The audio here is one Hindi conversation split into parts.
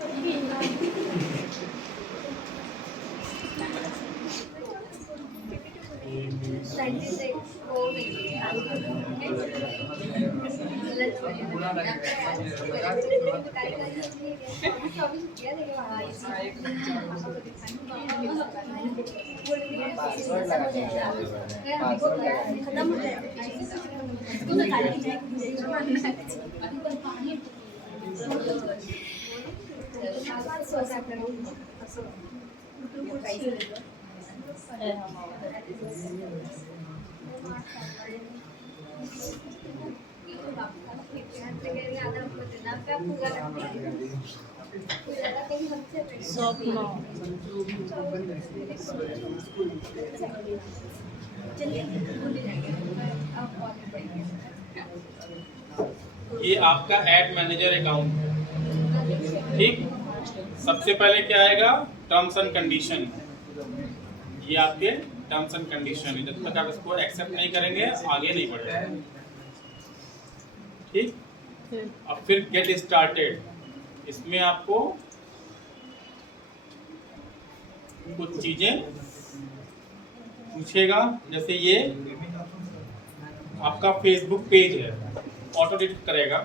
ये आपका एड मैनेजर अकाउंट है, ठीक। सबसे पहले क्या आएगा, टर्म्स एंड कंडीशन। ये आपके टर्म्स एंड कंडीशन है, जब तक आप इसको एक्सेप्ट नहीं करेंगे आगे नहीं बढ़ेगा, ठीक। अब फिर गेट स्टार्टेड, इसमें आपको कुछ चीजें पूछेगा, जैसे ये आपका फेसबुक पेज है, ऑटो डिटेक्ट करेगा,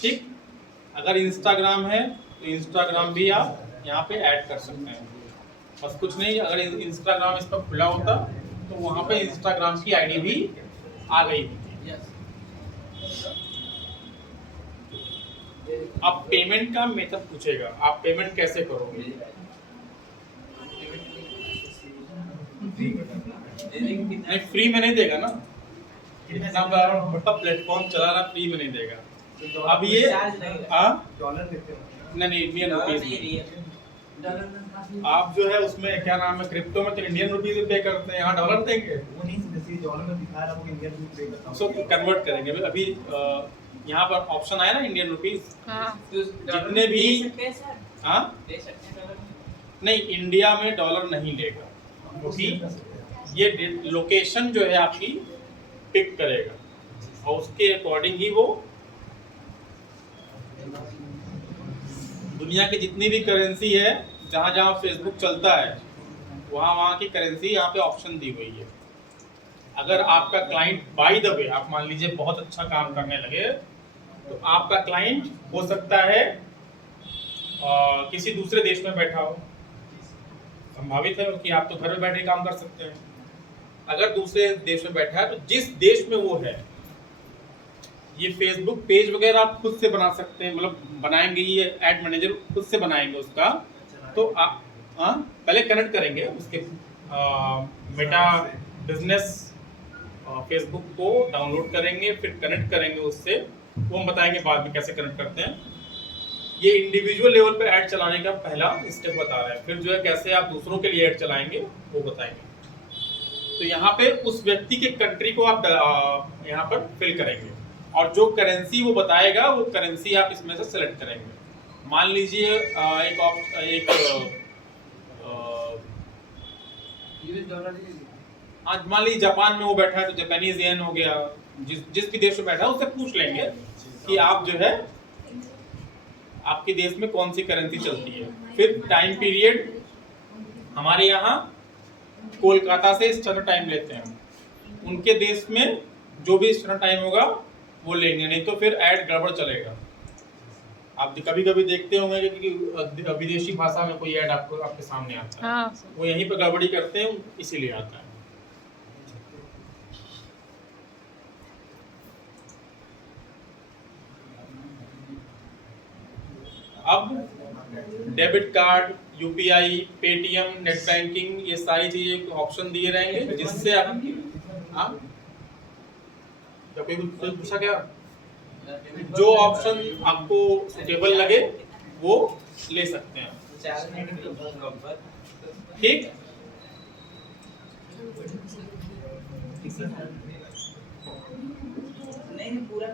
ठीक। अगर इंस्टाग्राम है तो इंस्टाग्राम भी आप यहाँ पे ऐड कर सकते हैं। बस कुछ नहीं, अगर इंस्टाग्राम इस पर खुला होता तो वहाँ पे इंस्टाग्राम की आईडी भी आ गई होती। अब पेमेंट का मेथड पूछेगा, आप पेमेंट कैसे करोगे। नहीं, फ्री में नहीं देगा ना, इतना बड़ा प्लेटफॉर्म चला रहा, फ्री में नहीं देगा। अब ये डॉलर देते हैं, नहीं इंडियन रुपीज। आप जो है उसमें क्या नाम है, क्रिप्टो में तो इंडियन रुपीज पे करते हैं, यहाँ डॉलर देंगे वो नहीं, जैसे डॉलर में दिखा रहा है वो इंडियन रुपीज पे करता हूं, सो कन्वर्ट करेंगे। अभी यहाँ पर ऑप्शन आया ना इंडियन रुपीज, जितने भी नहीं, इंडिया में डॉलर नहीं लेगा, क्योंकि ये लोकेशन जो है आपकी पिक करेगा और उसके अकॉर्डिंग ही वो दुनिया की जितनी भी करेंसी है, जहाँ जहाँ फेसबुक चलता है वहाँ वहाँ की करेंसी यहाँ पे ऑप्शन दी हुई है। अगर आपका क्लाइंट बाय द वे, आप मान लीजिए बहुत अच्छा काम करने लगे, तो आपका क्लाइंट हो सकता है किसी दूसरे देश में बैठा हो, संभावित है कि आप तो घर में बैठे काम कर सकते हैं। अगर दूसरे देश में बैठा है तो जिस देश में वो है, ये फेसबुक पेज वगैरह आप खुद से बना सकते हैं, मतलब बनाएंगे, ये एड मैनेजर खुद से बनाएंगे उसका। तो आप पहले कनेक्ट करेंगे उसके मेटा बिजनेस फेसबुक को डाउनलोड करेंगे, फिर कनेक्ट करेंगे उससे, वो हम बताएंगे बाद में कैसे कनेक्ट करते हैं। ये इंडिविजुअल लेवल पे ऐड चलाने का पहला स्टेप बता रहा है, फिर जो है कैसे आप दूसरों के लिए ऐड चलाएंगे वो बताएंगे। तो यहाँ पे उस व्यक्ति के कंट्री को आप यहाँ पर फिल करेंगे और जो करेंसी वो बताएगा वो करेंसी आप इसमें से सेलेक्ट करेंगे। मान लीजिए आज मान लीजिए जापान में वो बैठा है तो जापानीज येन हो गया, जिस भी देश में बैठा है उससे पूछ लेंगे कि आप जो है आपके देश में कौन सी करेंसी चलती है। फिर टाइम पीरियड हमारे यहाँ कोलकाता से स्टैंडर्ड टाइम लेते हैं, उनके देश में जो भी स्टैंडर्ड टाइम होगा वो लेंगे, नहीं तो फिर ऐड गड़बड़ चलेगा। आप कभी कभी देखते होंगे कि विदेशी भाषा में कोई ऐड आपके सामने आता है, हाँ। वो यहीं पर गड़बड़ी करते हैं, इसीलिए आता है। अब debit card, UPI, Paytm, net banking, ये सारी चीजें ऑप्शन दिए रहेंगे, जिससे आप कोई पूछा क्या, जो ऑप्शन आपको सुटेबल लगे वो ले सकते हैं, ठीक। नहीं पूरा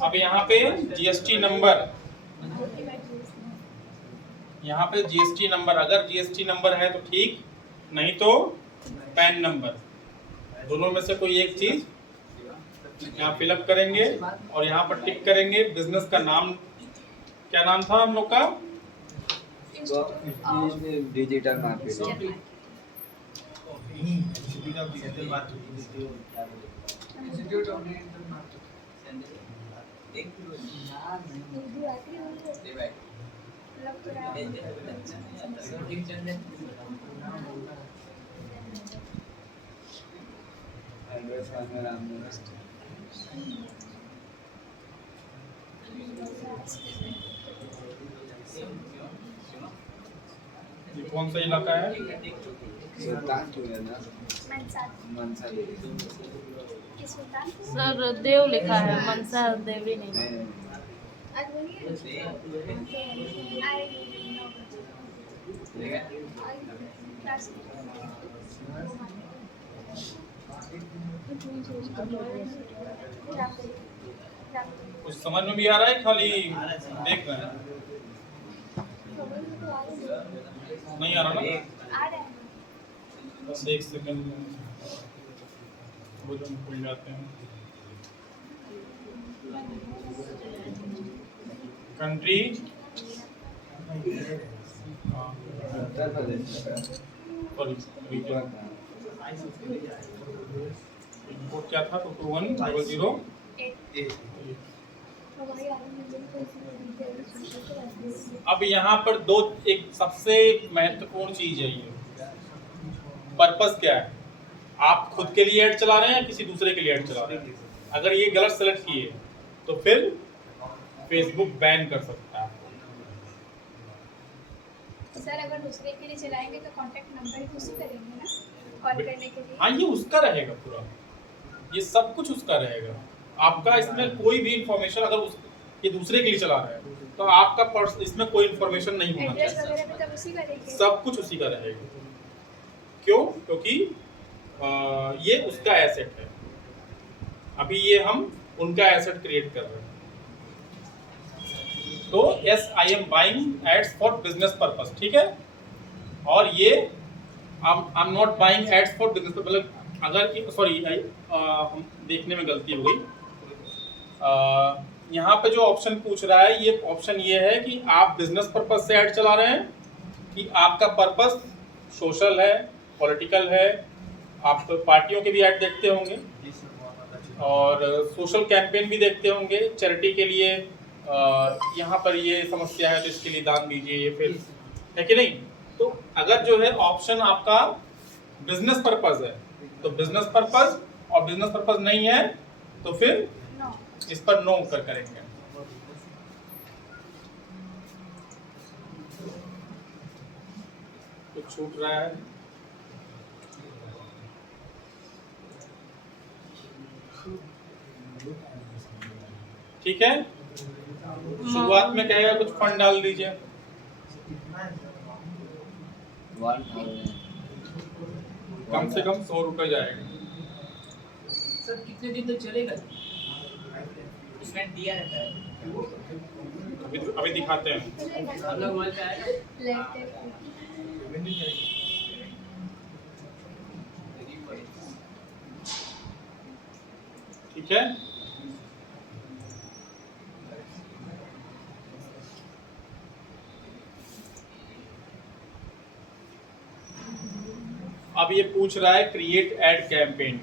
अब यहाँ पे जीएसटी नंबर, यहाँ पे जीएसटी नंबर, अगर जीएसटी नंबर है तो ठीक, नहीं तो पैन नंबर, दोनों में से कोई एक चीज यहाँ फिलअप करेंगे और यहाँ पर टिक करेंगे। बिजनेस का नाम, क्या नाम था हम लोग का? Digital marketing. ये कौन सा इलाका है? सुल्तानपुर है ना? मनसा देवी। सर देव लिखा है, मनसा देवी नहीं। कुछ समझ में भी आ रहा है, खाली देख रहे हैं? नहीं आ रहा ना? बस एक सेकंड खुल जाते हैं। कंट्री इनपुट क्या था? 22100। अब यहाँ पर दो, एक सबसे महत्वपूर्ण चीज है ये, पर्पस क्या है? आप खुद के लिए ऐड चला रहे हैं या किसी दूसरे के लिए ऐड चला रहे हैं? अगर ये गलत सेलेक्ट किए तो फिर फेसबुक बैन कर सकता है। सर अगर दूसरे के लिए चलाएंगे तो कांटेक्ट नंबर भी उसी करेंगे ना कॉल करने के लिए? हाँ, ये उसका रहेगा पूरा, ये सब कुछ उसका रहेगा। आपका इसमें कोई भी इंफॉर्मेशन, अगर ये दूसरे के लिए चला रहा है तो आपका इसमें कोई इंफॉर्मेशन नहीं होना एड्रेस चाहिए। वगैरह भी तब उसी का रहेगा? सब कुछ उसी का रहेगा। क्यों? क्योंकि ये उसका एसेट है। अभी ये हम उनका एसेट क्रिएट कर रहे हैं। तो yes, I am buying ads for business purpose, ठीक है। और ये I am not buying ads for business, मतलब अगर सॉरी हम देखने में गलती हो गई। यहाँ पे जो ऑप्शन पूछ रहा है, ये ऑप्शन ये है कि आप बिजनेस पर्पस से ऐड चला रहे हैं कि आपका पर्पस सोशल है, पॉलिटिकल है। आप पार्टियों के भी ऐड देखते होंगे और सोशल कैंपेन भी देखते होंगे, चैरिटी के लिए। यहाँ पर ये समस्या है तो इसके लिए दान दीजिए, ये फिर है कि नहीं। तो अगर जो है ऑप्शन आपका बिजनेस पर्पस है तो बिजनेस पर्पस, और बिजनेस पर्पस नहीं है तो फिर इस पर नो कर करेंगे। कुछ छूट रहा है? ठीक है, शुरुआत में कहेगा कुछ फंड डाल दीजिए। 1000 कम से कम 100 रुपए जाएगा। सर कितने दिन तक चलेगा? इसमें दिया रहता है। अभी दिखाते हैं। हम लोग मोबाइल पे आएगा। ठीक है, अब ये पूछ रहा है क्रिएट एड कैंपेन।